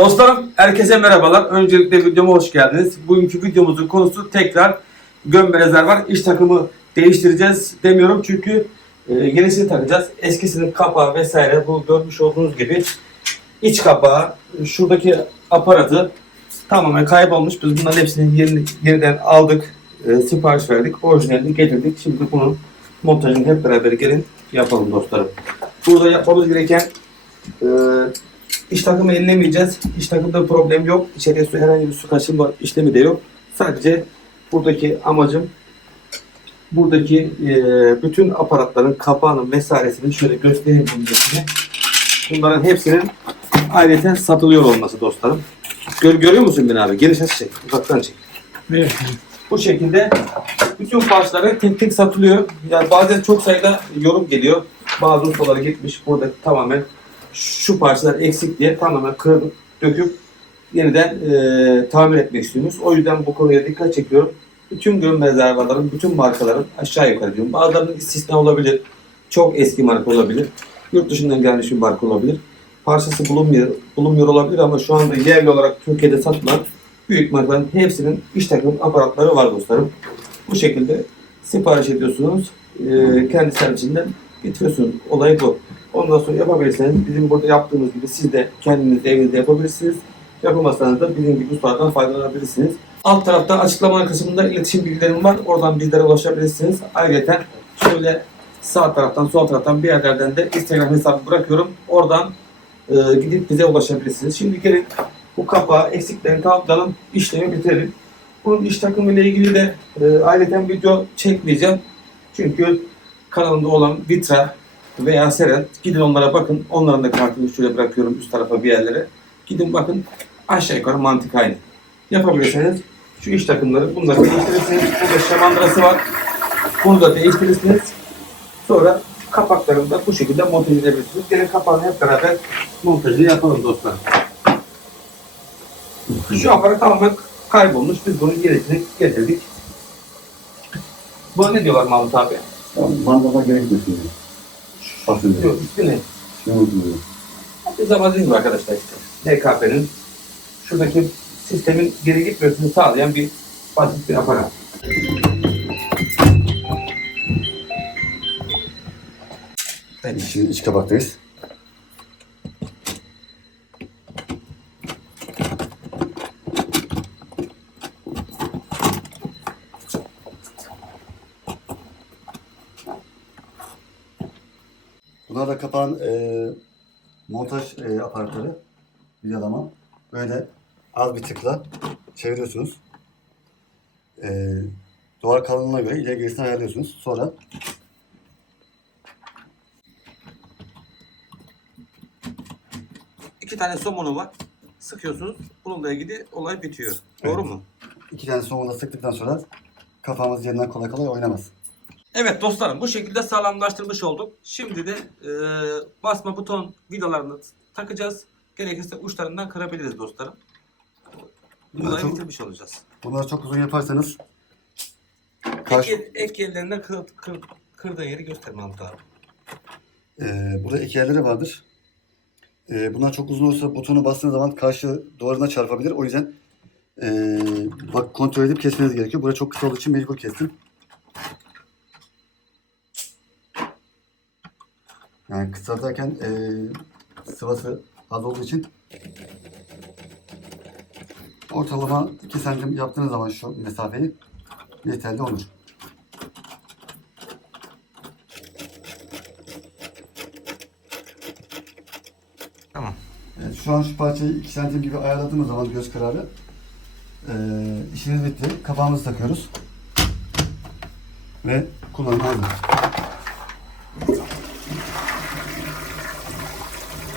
Dostlarım herkese merhabalar. Öncelikle videoma hoş geldiniz. Bugünkü videomuzun konusu tekrar gömme rezervuar. İç takımı değiştireceğiz demiyorum çünkü e, yenisini takacağız. Eskisinin kapağı vesaire bu görmüş olduğunuz gibi iç kapağı şuradaki aparatı tamamen kaybolmuş. Biz bunların hepsini yeni, yeniden aldık. E, sipariş verdik. Orijinalini getirdik. Şimdi bunun montajını hep beraber gelin yapalım dostlarım. Burada yapmamız gereken e, İç takımı ellemeyeceğiz. İç takımda problem yok. İçeriye su herhangi bir su kaçırma işlemi de yok. Sadece buradaki amacım buradaki e, bütün aparatların kapağının vesairesini şöyle göstereyim öncesine. Bunların hepsinin ayrıca satılıyor olması dostlarım. Gör, görüyor musun beni abi? Geniş açı çek. Uzaktan çek. Evet. Bu şekilde bütün parçaları tek tek satılıyor. Yani bazen çok sayıda yorum geliyor. Bazı ustalara gitmiş burada tamamen şu parçalar eksik diye tamamen kırıp döküp yeniden e, tamir etmek istiyoruz. O yüzden bu konuya dikkat çekiyorum. Bütün gömme rezervaların, bütün markaların aşağı yukarı diyorum. Bazılarının istisna olabilir. Çok eski marka olabilir. Yurt dışından gelmiş bir marka olabilir. Parçası bulunmuyor, bulunmuyor olabilir ama şu anda yerli olarak Türkiye'de satılan büyük markaların hepsinin iş takım aparatları var dostlarım. Bu şekilde sipariş ediyorsunuz. E, kendi servisinden bitiriyorsunuz. Olay bu. Ondan sonra yapabilirseniz bizim burada yaptığımız gibi siz de kendiniz evinizde yapabilirsiniz. Yapamazsanız da bizim gibi ustalardan faydalanabilirsiniz. Alt tarafta açıklama kısmında iletişim bilgilerim var. Oradan bizlere ulaşabilirsiniz. Ayrıca şöyle sağ taraftan sol taraftan bir yerlerden de Instagram hesabı bırakıyorum. Oradan e, gidip bize ulaşabilirsiniz. Şimdi gelin bu kapağı eksiklerini tamamlayalım. işlemi bitirelim. Bunun iş takımı ile ilgili de e, ayrıca video çekmeyeceğim. Çünkü kanalımda olan Vitra veya Seren gidin onlara bakın. Onların da kartını şöyle bırakıyorum üst tarafa bir yerlere. Gidin bakın aşağı yukarı mantık aynı. Yapabilirseniz şu iş takımları bunları değiştirirsiniz. Burada şamandırası var. Bunu da değiştirirsiniz. Sonra kapaklarını da bu şekilde montaj edebilirsiniz. Gelin kapağını hep beraber montajını yapalım dostlar. Şu aparat tamamen kaybolmuş. Biz bunun gerisini getirdik. Buna ne diyorlar Mahmut abi? Mandala gerekmesin. yani. Fasulye. Yok ismi ne? Şey unutmuyor. Biz ama dediğim gibi arkadaşlar işte DKP'nin şuradaki sistemin geri gitmesini sağlayan bir basit bir aparat. Evet. Şimdi iç kabaktayız. Bunlar da kapağın e, montaj e, aparatları. Vidalama. Böyle az bir tıkla çeviriyorsunuz. E, duvar kalınlığına göre ileri gerisini ayarlıyorsunuz. Sonra İki tane somonu var. Sıkıyorsunuz. Bununla ilgili olay bitiyor. Doğru Evet. mu? iki tane soğumada sıktıktan sonra kafamız yerinden kolay kolay oynamaz. Evet dostlarım bu şekilde sağlamlaştırmış olduk. Şimdi de e, basma buton vidalarını takacağız. Gerekirse uçlarından kırabiliriz dostlarım. Bunları çok- bitirmiş olacağız. Bunları çok uzun yaparsanız karşı, Ek, ek yerlerinden kır, kır, kırdığın yeri göster Mahmut abi. Ee, burada ek yerleri vardır. Ee, bunlar çok uzun olursa butonu bastığınız zaman karşı duvarına çarpabilir. O yüzden ee, bak kontrol edip kesmeniz gerekiyor. Burası çok kısa olduğu için mecbur kestim. Yani kısaltırken ee, sıvası az olduğu için ortalama 2 santim yaptığınız zaman şu mesafeyi yeterli olur. Tamam. Evet, şu an şu parçayı 2 santim gibi ayarladığımız zaman göz kararı eee işimiz bitti. Kapağımızı takıyoruz. Ve kullanıma hazır.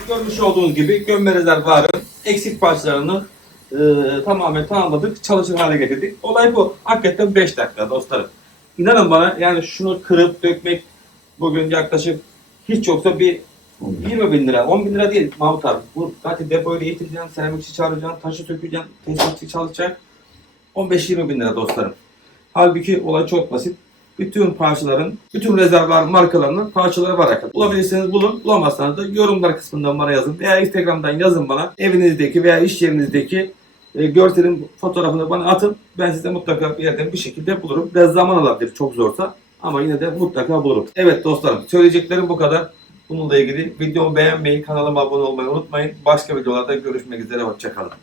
Görmüş olduğunuz gibi gömme rezervuarın eksik parçalarını e, tamamen tamamladık, çalışır hale getirdik. Olay bu. Hakikaten 5 dakika dostlarım. İnanın bana yani şunu kırıp dökmek bugün yaklaşık hiç yoksa bir 20 bin lira, 10 bin lira değil Mahmut abi. Bu zaten depoyla eğitileceksin, seramikçi çağıracaksın, taşı sökeceksin, tesisatçı çalışacak. 15-20 bin lira dostlarım. Halbuki olay çok basit. Bütün parçaların, bütün rezervuar markalarının parçaları var arkadaşlar. Bulabilirseniz bulun, bulamazsanız da yorumlar kısmından bana yazın veya Instagram'dan yazın bana. Evinizdeki veya iş yerinizdeki e, görselin fotoğrafını bana atın. Ben size mutlaka bir yerden bir şekilde bulurum. Biraz zaman alabilir çok zorsa ama yine de mutlaka bulurum. Evet dostlarım söyleyeceklerim bu kadar. Bununla ilgili videomu beğenmeyi, kanalıma abone olmayı unutmayın. Başka videolarda görüşmek üzere. Hoşçakalın.